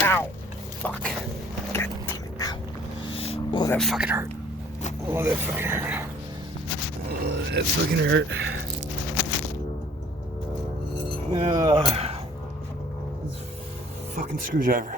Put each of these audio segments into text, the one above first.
Ow. Fuck. God damn it. Ow. Oh, that fucking hurt. Oh, that fucking hurt. Oh, that fucking hurt. This fucking screwdriver.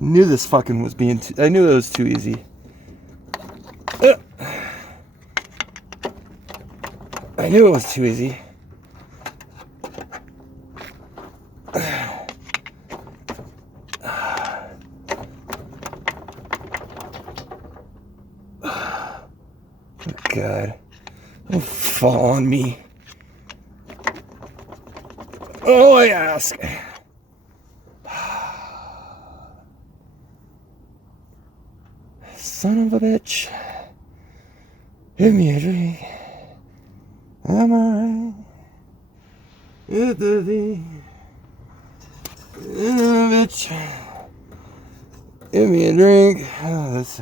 Knew this fucking was being I knew it was too easy. I knew it was too easy. Oh, God. Don't fall on me. Oh, I ask. Son of a bitch. Give me a drink. I'm alright. It's the thing. Bitch. Give me a drink. Oh, that's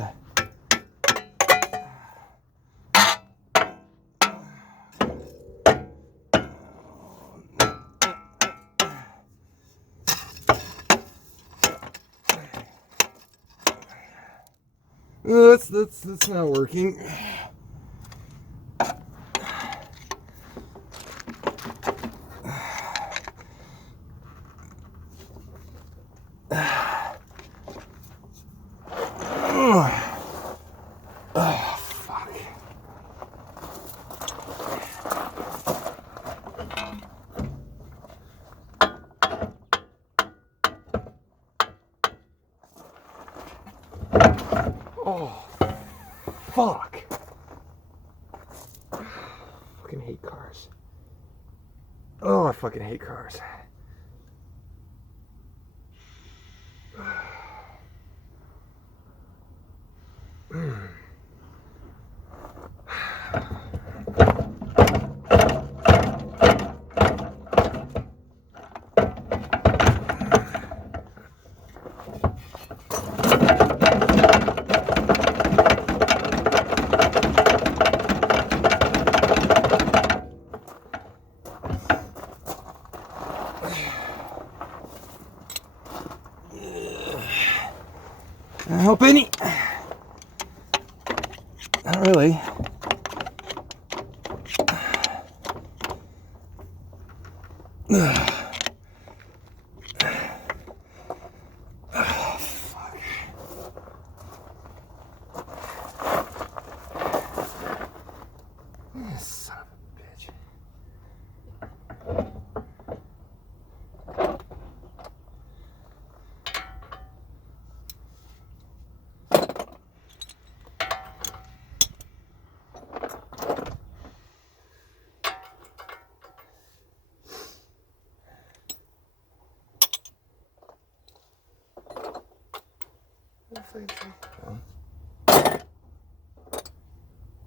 that's not working. Oh, fuck. Oh, fuck. I fucking hate cars. Oh, I fucking hate cars. Can I help any? Not really. Oh, fuck. Son of a bitch.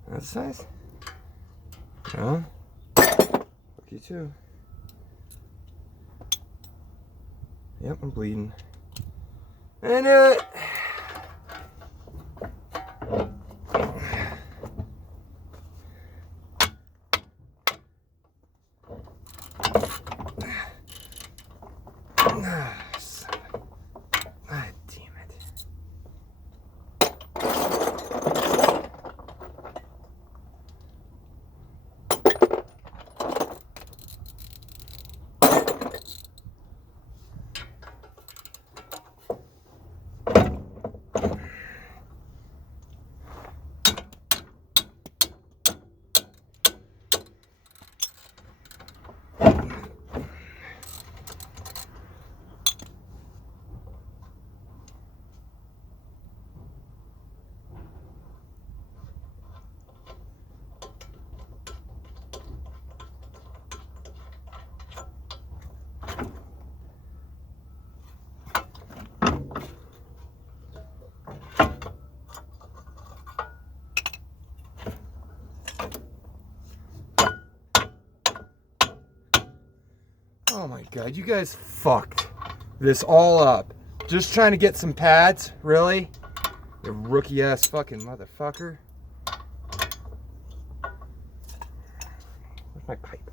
That size? No. Fuck you too. Yep, I'm bleeding. I knew it. Oh my god, you guys fucked this all up. Just trying to get some pads? Really? You rookie ass fucking motherfucker. Where's my pipe?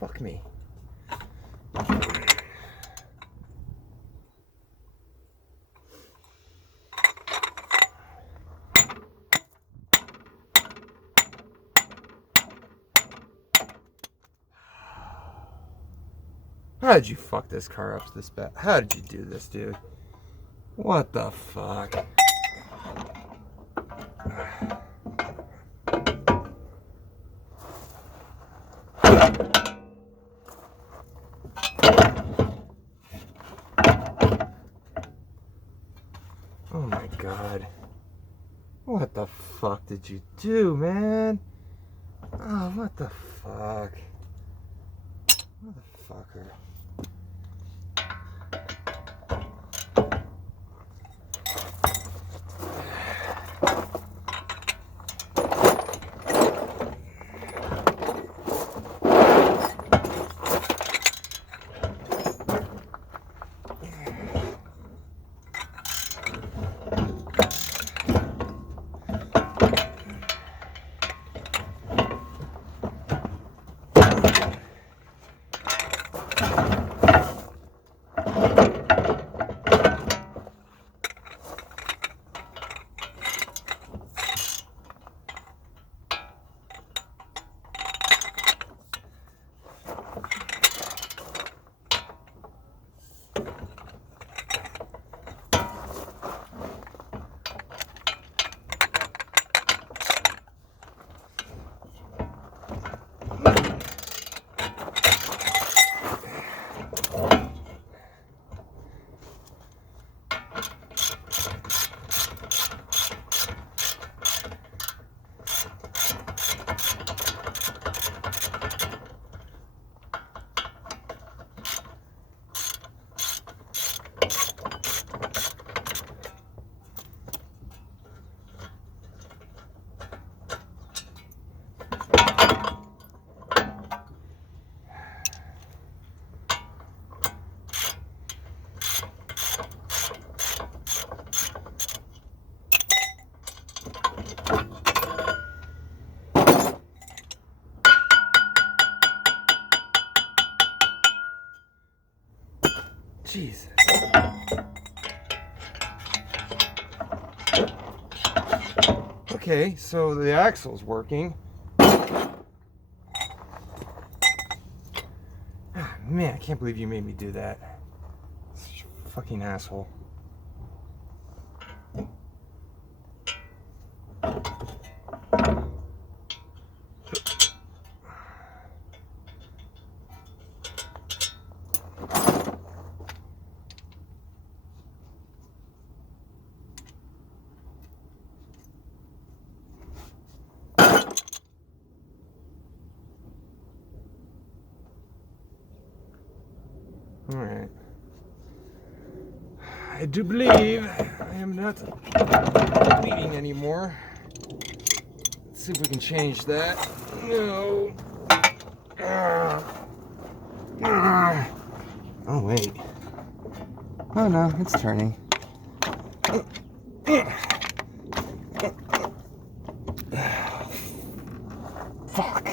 Fuck me. How did you fuck this car up this bad? How did you do this, dude? What the fuck? Oh my god. What the fuck did you do, man? Oh, what the fuck? Motherfucker. Jesus. Okay, so the axle's working. Ah, man, I can't believe you made me do that. Such a fucking asshole. Alright. I do believe I am not bleeding anymore. Let's see if we can change that. No. Oh, wait. Oh, no, it's turning. Fuck.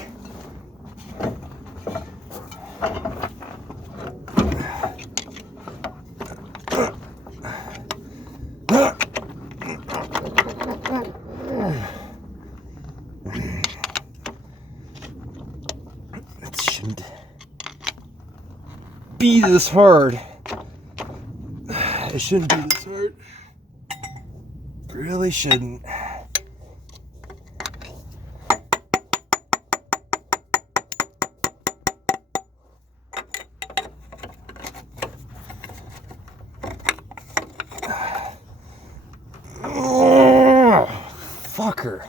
It shouldn't be this hard. It shouldn't be this hard. It really shouldn't. Fucker.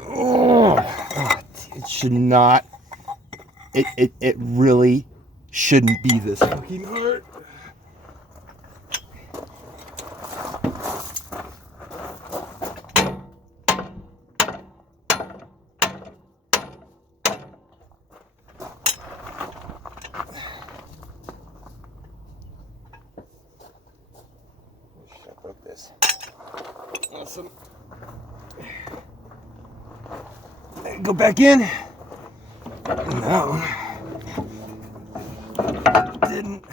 Oh, it should not. It really Shouldn't be this fucking hard. I broke this. Awesome. Go back in. No. Didn't.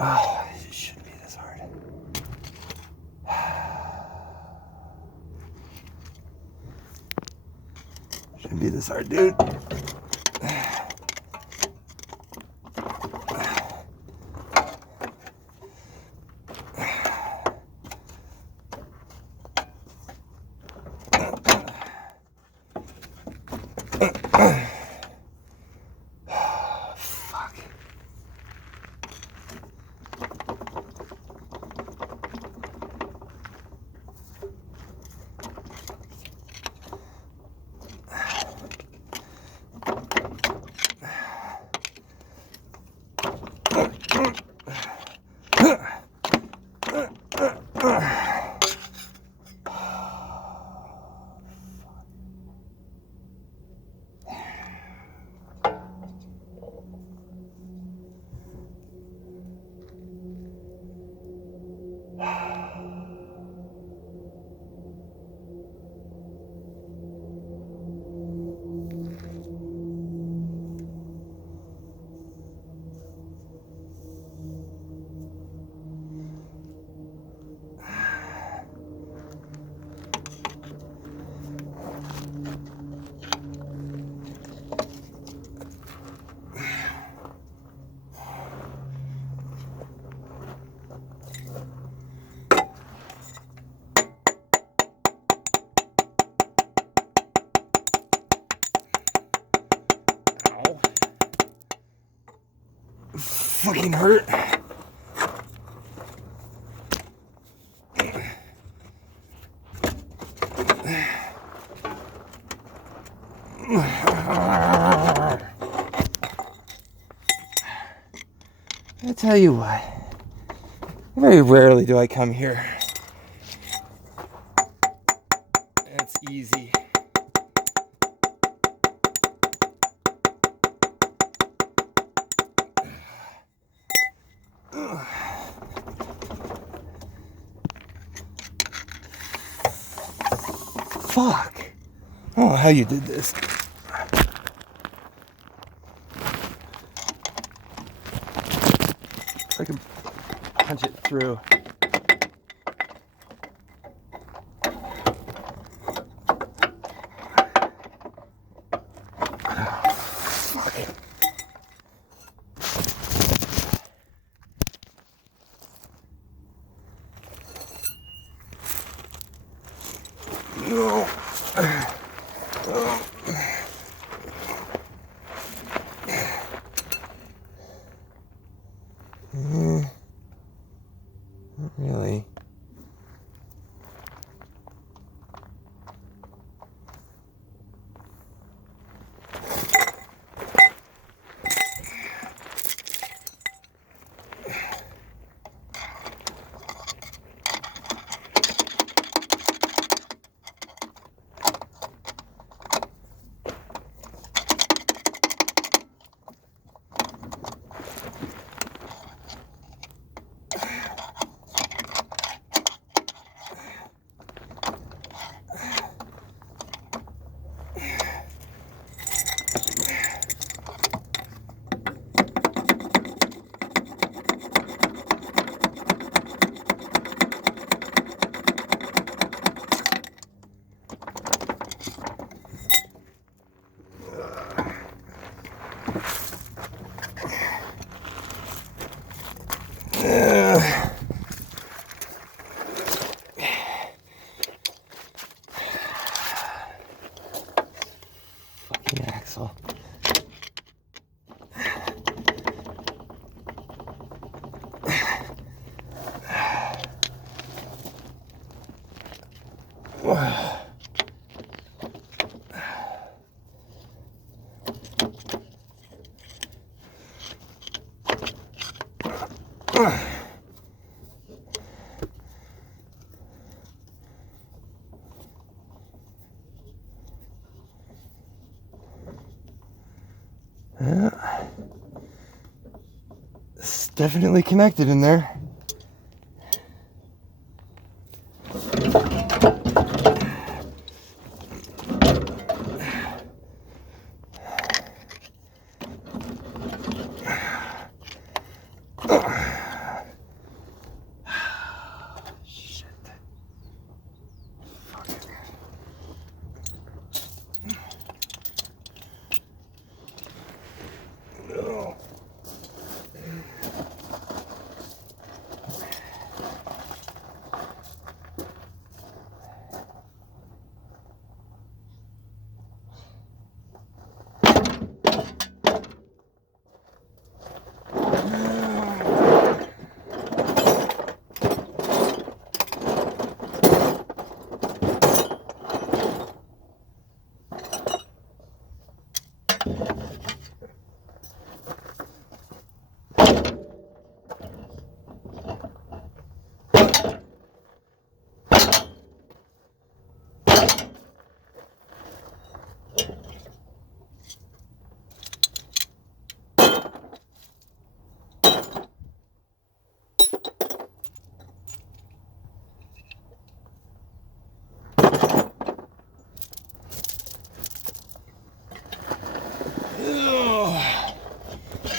Oh, it shouldn't be this hard. Shouldn't be this hard, dude. Fuck. Fucking hurt. I tell you what, very rarely do I come here. It's easy. Fuck. I don't know how you did this. I can punch it through. No. axle. It's definitely connected in there.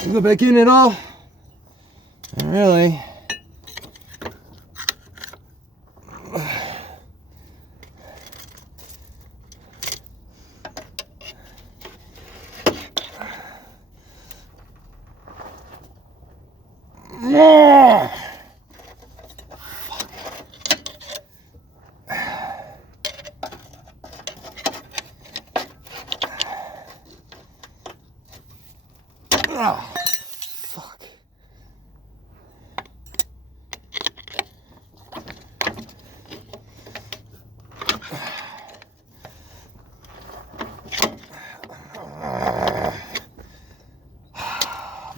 You go back in at all? Not really. Oh, fuck.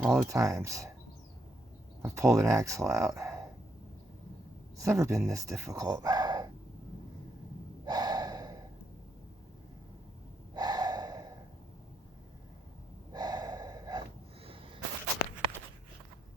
All the times I've pulled an axle out, it's never been this difficult.